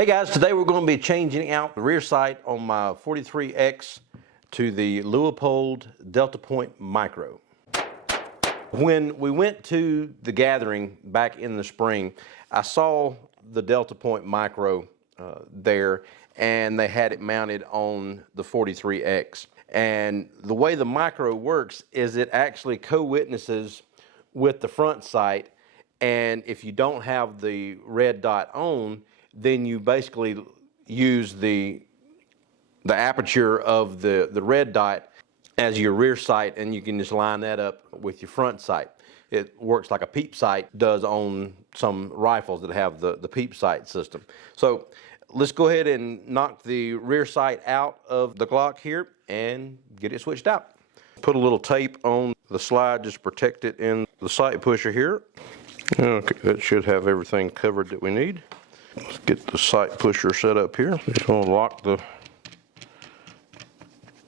Hey guys, today we're going to be changing out the rear sight on my 43X to the Leupold Delta Point Micro. When we went to the gathering back in the spring, I saw the Delta Point Micro there, and they had it mounted on the 43X. And the way the Micro works is it actually co-witnesses with the front sight, and if you don't have the red dot on, then you basically use the aperture of the red dot as your rear sight, and you can just line that up with your front sight. It works like a peep sight does on some rifles that have the peep sight system. So let's go ahead and knock the rear sight out of the Glock here and get it switched out. Put a little tape on the slide just to protect it in the sight pusher here. Okay, that should have everything covered that we need. Let's get the sight pusher set up here. Just going to lock the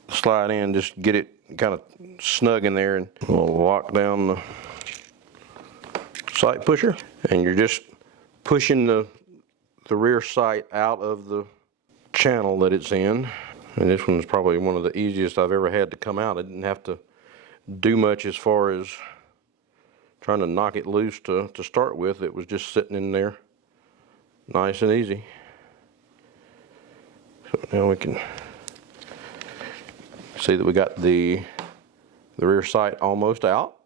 slide in, just get it kind of snug in there, and we'll lock down the sight pusher. And you're just pushing the rear sight out of the channel that it's in. And this one's probably one of the easiest I've ever had to come out. I didn't have to do much as far as trying to knock it loose to start with. It was just sitting in there nice and easy. So now we can see that we got the rear sight almost out.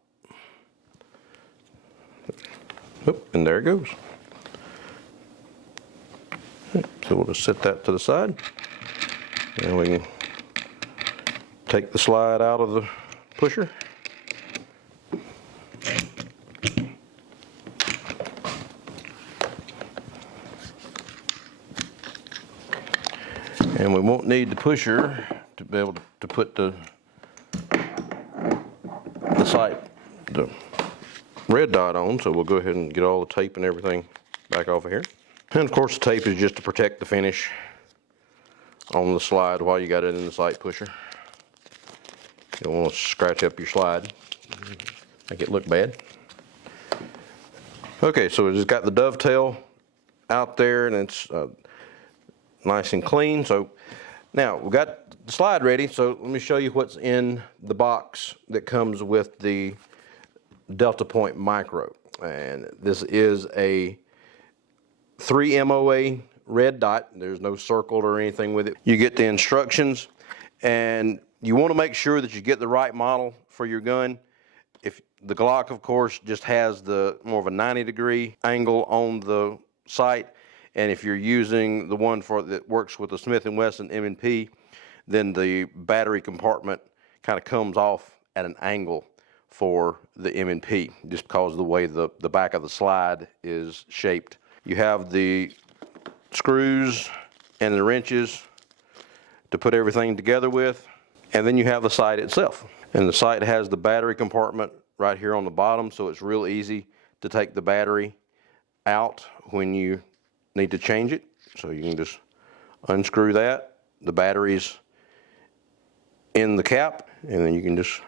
Oop, and there it goes. So we'll just set that to the side. And we can take the slide out of the pusher. And we won't need the pusher to be able to put the red dot on, so we'll go ahead and get all the tape and everything back off of here. And of course the tape is just to protect the finish on the slide while you got it in the sight pusher. You don't want to scratch up your slide, make it look bad. Okay, so it's got the dovetail out there, and it's nice and clean. So now we've got the slide ready, so let me show you what's in the box that comes with the Delta Point Micro. And this is a 3 MOA red dot. There's no circle or anything with it. You get the instructions, and you want to make sure that you get the right model for your gun. If the Glock, of course, just has the more of a 90-degree angle on the sight, and if you're using the one that works with the Smith & Wesson M&P, then the battery compartment kind of comes off at an angle for the M&P, just because of the way the back of the slide is shaped. You have the screws and the wrenches to put everything together with, and then you have the sight itself. And the sight has the battery compartment right here on the bottom, so it's real easy to take the battery out when you need to change it. So you can just unscrew that. The battery's in the cap, and then you can just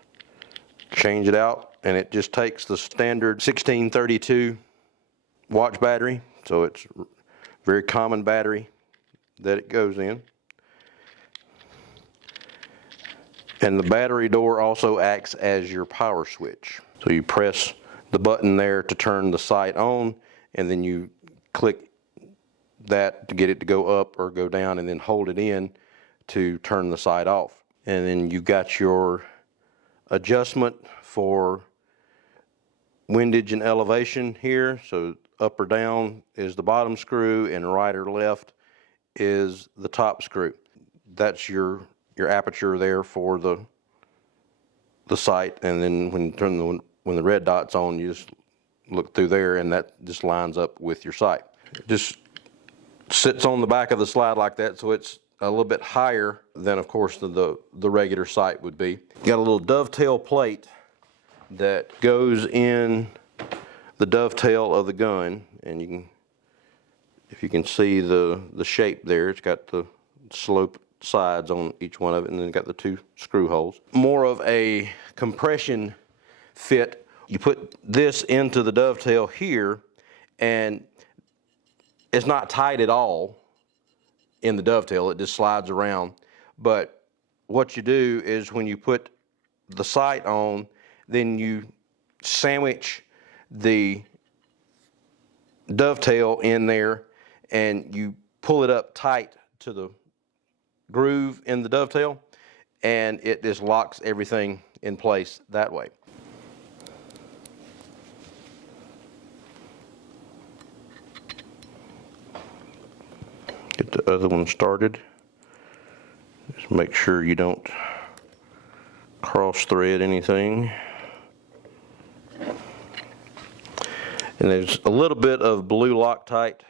change it out, and it just takes the standard 1632 watch battery. So it's a very common battery that it goes in. And the battery door also acts as your power switch. So you press the button there to turn the sight on, and then you click that to get it to go up or go down, and then hold it in to turn the sight off. And then you got your adjustment for windage and elevation here. So up or down is the bottom screw, and right or left is the top screw. That's your aperture there for the sight. And then when the red dot's on, you just look through there, and that just lines up with your sight. It just sits on the back of the slide like that, so it's a little bit higher than, of course, the regular sight would be. You got a little dovetail plate that goes in the dovetail of the gun, and you can, if you can see the shape there, it's got the slope sides on each one of it, and then got the 2 screw holes. More of a compression fit. You put this into the dovetail here, and it's not tight at all. in the dovetail. It just slides around. But what you do is when you put the sight on, then you sandwich the dovetail in there and you pull it up tight to the groove in the dovetail, and it just locks everything in place that way. Get the other one started. Just make sure you don't cross thread anything. And there's a little bit of blue Loctite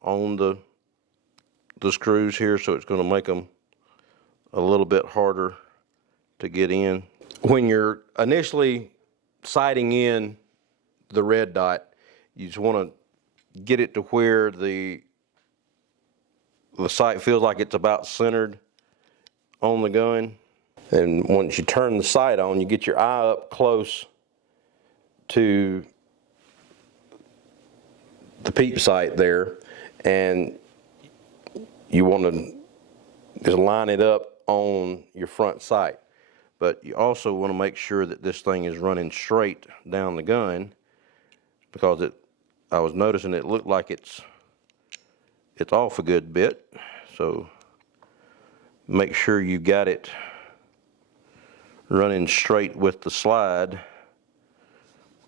on the screws here, so it's going to make them a little bit harder to get in. When you're initially sighting in the red dot, you just want to get it to where the sight feels like it's about centered on the gun. And once you turn the sight on, you get your eye up close to the peep sight there, and you want to just line it up on your front sight. But you also want to make sure that this thing is running straight down the gun, because I was noticing it looked like it's off a good bit. So make sure you got it running straight with the slide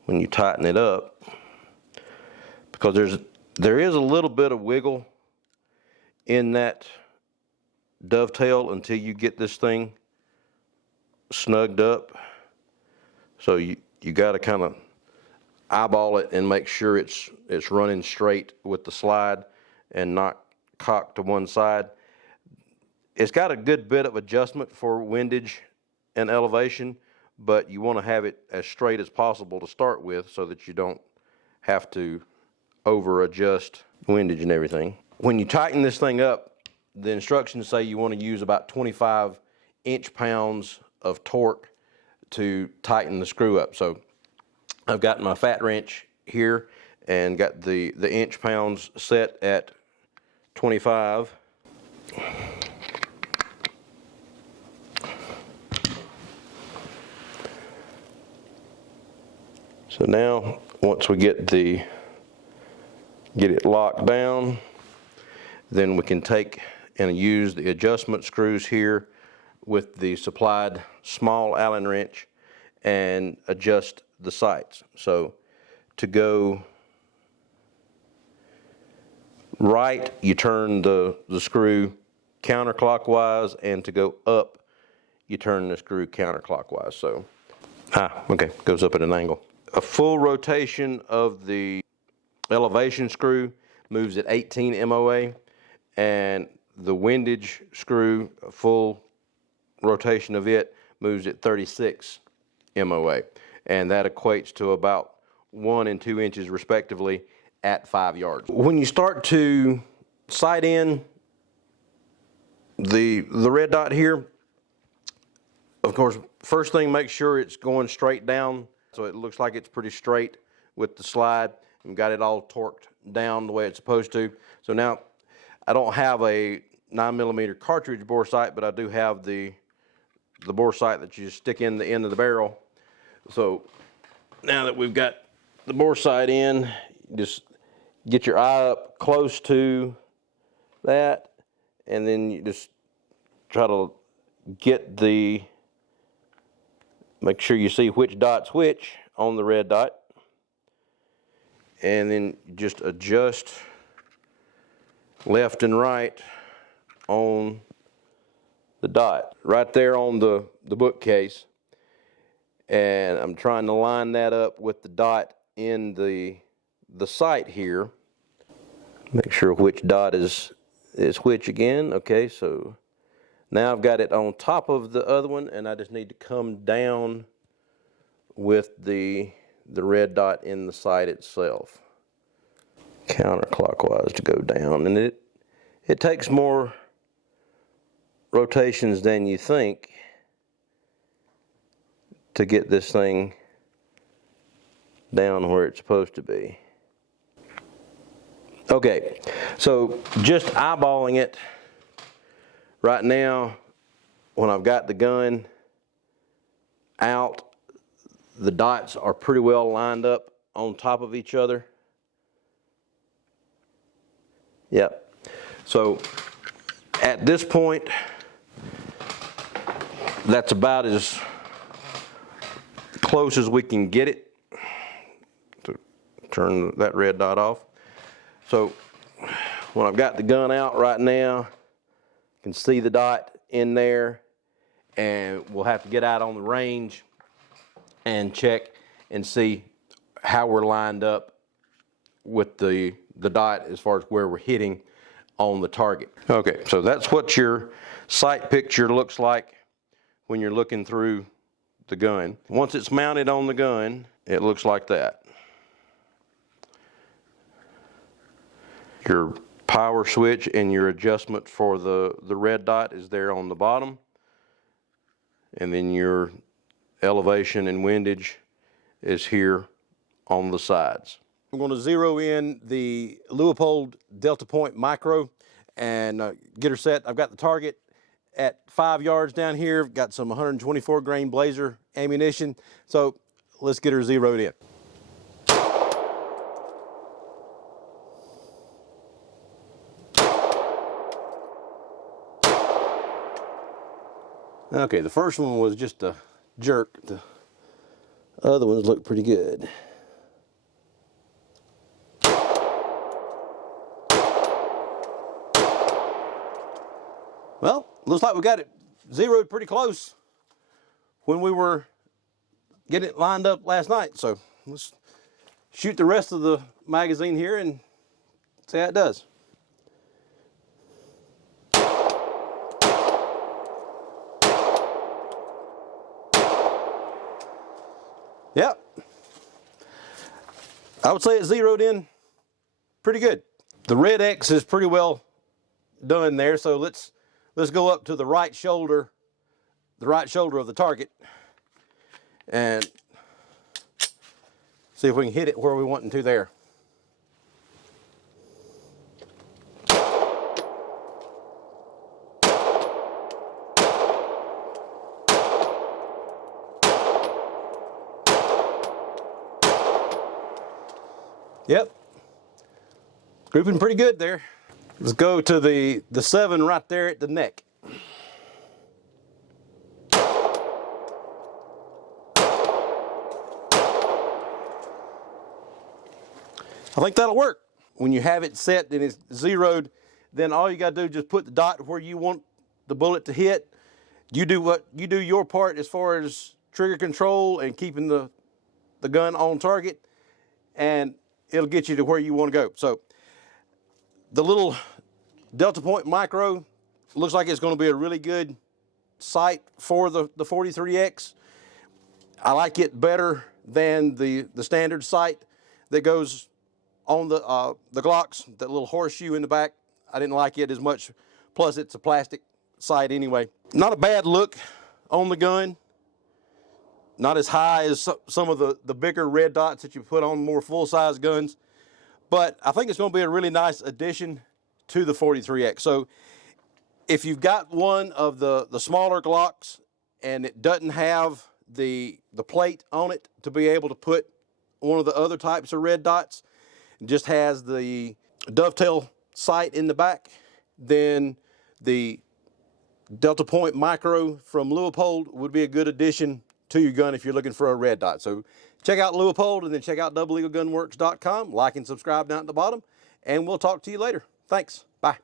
when you tighten it up, because there is a little bit of wiggle in that dovetail until you get this thing snugged up. So you got to kind of eyeball it and make sure it's running straight with the slide and not cocked to one side. It's got a good bit of adjustment for windage and elevation, but you want to have it as straight as possible to start with so that you don't have to over adjust windage and everything. When you tighten this thing up, the instructions say you want to use about 25 inch-pounds of torque to tighten the screw up. So I've got my fat wrench here and got the inch-pounds set at 25. So now, once we get it locked down, then we can take and use the adjustment screws here with the supplied small Allen wrench and adjust the sights. So to go right, you turn the screw counterclockwise, and to go up, you turn the screw counterclockwise. So, okay, goes up at an angle. A full rotation of the elevation screw moves at 18 MOA, and the windage screw, a full rotation of it, moves at 36 MOA, and that equates to about 1 and 2 inches respectively at 5 yards. When you start to sight in the red dot here, of course, first thing, make sure it's going straight down so it looks like it's pretty straight with the slide, and got it all torqued down the way it's supposed to. So now I don't have a 9mm cartridge bore sight, but I do have the bore sight that you stick in the end of the barrel. So now that we've got the bore sight in, just get your eye up close to that, and then you just try to make sure you see which dot's which on the red dot, and then just adjust left and right on the dot right there on the bookcase. And I'm trying to line that up with the dot in the sight here. Make sure which dot is which again. Okay, so now I've got it on top of the other one, and I just need to come down with the red dot in the sight itself, counterclockwise to go down. And it takes more rotations than you think to get this thing down where it's supposed to be. Okay, so just eyeballing it right now, when I've got the gun out, the dots are pretty well lined up on top of each other. Yep. So at this point, that's about as close as we can get it. To turn that red dot off. So when I've got the gun out right now, you can see the dot in there, and we'll have to get out on the range and check and see how we're lined up with the dot as far as where we're hitting on the target. Okay, so that's what your sight picture looks like when you're looking through the gun. Once it's mounted on the gun, it looks like that. Your power switch and your adjustment for the red dot is there on the bottom, and then your elevation and windage is here on the sides. I'm going to zero in the Leupold Delta Point Micro and get her set. I've got the target at 5 yards down here. Got some 124 grain Blazer ammunition. So let's get her zeroed in. Okay, the first one was just a jerk. The other ones look pretty good. Well, looks like we got it zeroed pretty close when we were getting it lined up last night. So let's shoot the rest of the magazine here and see how it does. Yep. I would say it zeroed in pretty good. The red X is pretty well done there, so let's go up to the right shoulder of the target and see if we can hit it where we want it to there. Yep, grouping pretty good there. Let's go to the 7 right there at the neck. I think that'll work. When you have it set and it's zeroed, then all you gotta do is just put the dot where you want the bullet to hit. You do your part as far as trigger control and keeping the gun on target, and it'll get you to where you want to go. So the little Delta Point Micro looks like it's going to be a really good sight for the 43X. I like it better than the standard sight that goes on the Glocks, that little horseshoe in the back. I didn't like it as much, plus it's a plastic sight anyway. Not a bad look on the gun. Not as high as some of the bigger red dots that you put on more full-size guns, but I think it's going to be a really nice addition to the 43X. So if you've got one of the smaller Glocks and it doesn't have the plate on it to be able to put one of the other types of red dots, it just has the dovetail sight in the back, then the Delta Point Micro from Leupold would be a good addition to your gun if you're looking for a red dot. So check out Leupold and then check out doubleeaglegunworks.com. Like and subscribe down at the bottom, and we'll talk to you later. Thanks. Bye.